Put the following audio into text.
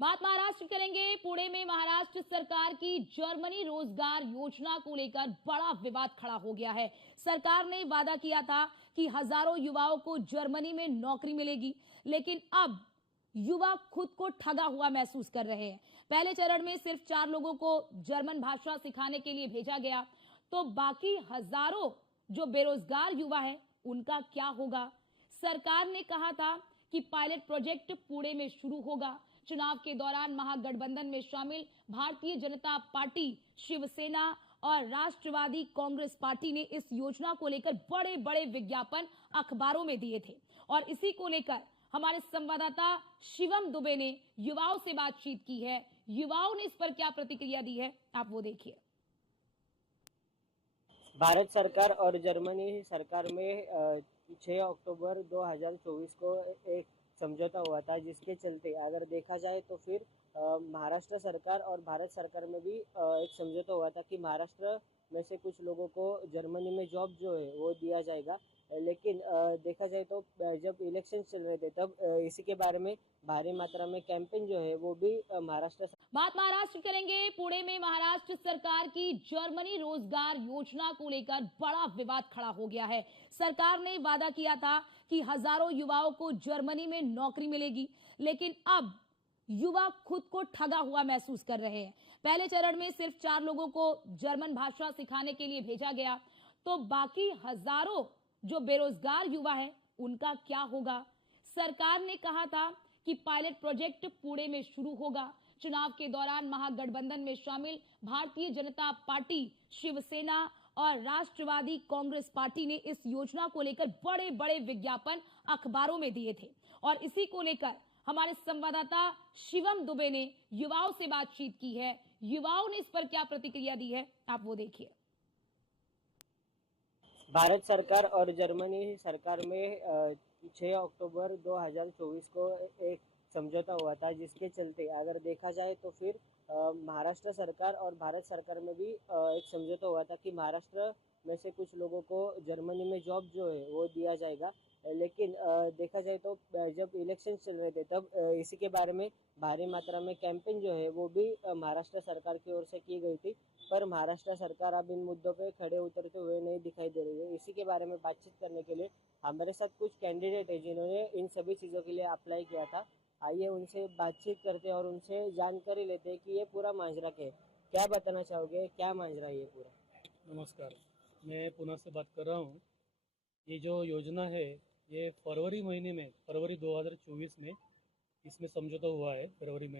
बात महाराष्ट्र करेंगे। पुणे में महाराष्ट्र सरकार की जर्मनी रोजगार योजना को लेकर बड़ा विवाद खड़ा हो गया है। सरकार ने वादा किया था कि हजारों युवाओं को जर्मनी में नौकरी मिलेगी, लेकिन अब युवा खुद को ठगा हुआ महसूस कर रहे हैं। पहले चरण में सिर्फ 4 लोगों को जर्मन भाषा सिखाने के लिए भेजा गया, तो बाकी हजारों जो बेरोजगार युवा हैं उनका क्या होगा? सरकार ने कहा था कि पायलट प्रोजेक्ट पुणे में शुरू होगा। चुनाव के दौरान महागठबंधन में शामिल भारतीय जनता पार्टी, शिवसेना और राष्ट्रवादी कांग्रेस पार्टी ने इस योजना को लेकर बड़े बड़े विज्ञापन अखबारों में दिए थे। और इसी को लेकर हमारे संवाददाता शिवम दुबे ने युवाओं से बातचीत की है। युवाओं ने इस पर क्या प्रतिक्रिया दी है, आप वो देखिए। भारत सरकार और जर्मनी सरकार में 6 अक्टूबर 2024 को एक समझौता हुआ था, जिसके चलते अगर देखा जाए तो फिर महाराष्ट्र सरकार और भारत सरकार में भी एक समझौता हुआ था कि महाराष्ट्र में से कुछ लोगों को जर्मनी में जॉब जो है वो दिया जाएगा। लेकिन देखा जाए तो जब इलेक्शन चल रहे थे तब इसी के बारे में भारी मात्रा में कैंपेन जो है वो भी महाराष्ट्र। बात महाराष्ट्र करेंगे। पुणे में महाराष्ट्र सरकार की जर्मनी रोजगार योजना को लेकर बड़ा विवाद खड़ा हो गया है। सरकार ने वादा किया था कि हजारों युवाओं को जर्मनी में नौकरी मिलेगी, लेकिन अब युवा खुद को ठगा हुआ महसूस कर रहे हैं। पहले चरण में सिर्फ 4 लोगों को जर्मन भाषा सिखाने के लिए भेजा गया, तो बाकी हजारों जो बेरोजगार युवा हैं उनका क्या होगा? सरकार ने कहा था कि पायलट प्रोजेक्ट पुणे में शुरू होगा। चुनाव के दौरान महागठबंधन में शामिल भारतीय जनता पार्टी, शिवसेना और राष्ट्रवादी कांग्रेस पार्टी ने इस योजना को लेकर बड़े बड़े विज्ञापन अखबारों में दिए थे। और इसी को लेकर हमारे संवाददाता शिवम दुबे ने युवाओं से बातचीत की है। युवाओं ने इस पर क्या प्रतिक्रिया दी है, आप वो देखिए। भारत सरकार और जर्मनी सरकार में 6 अक्टूबर 2024 को एक समझौता हुआ था, जिसके चलते अगर देखा जाए तो फिर महाराष्ट्र सरकार और भारत सरकार में भी एक समझौता हुआ था कि महाराष्ट्र में से कुछ लोगों को जर्मनी में जॉब जो है वो दिया जाएगा। लेकिन देखा जाए तो जब इलेक्शन चल रहे थे तब इसी के बारे में भारी मात्रा में कैंपेन जो है वो भी महाराष्ट्र सरकार की ओर से की गई थी, पर महाराष्ट्र सरकार अब इन मुद्दों पे खड़े उतरते हुए नहीं दिखाई दे रही है। इसी के बारे में बातचीत करने के लिए हमारे साथ कुछ कैंडिडेट है जिन्होंने इन सभी चीज़ों के लिए अप्लाई किया था। आइए उनसे बातचीत करते हैं और उनसे जानकारी लेते हैं कि ये पूरा माजरा क्या है। क्या बताना चाहोगे, क्या माजरा है ये पूरा? नमस्कार, मैं पुणे से बात कर रहा हूँ। ये जो योजना है ये फरवरी महीने में, फरवरी 2024 में इसमें समझौता हुआ है फरवरी में।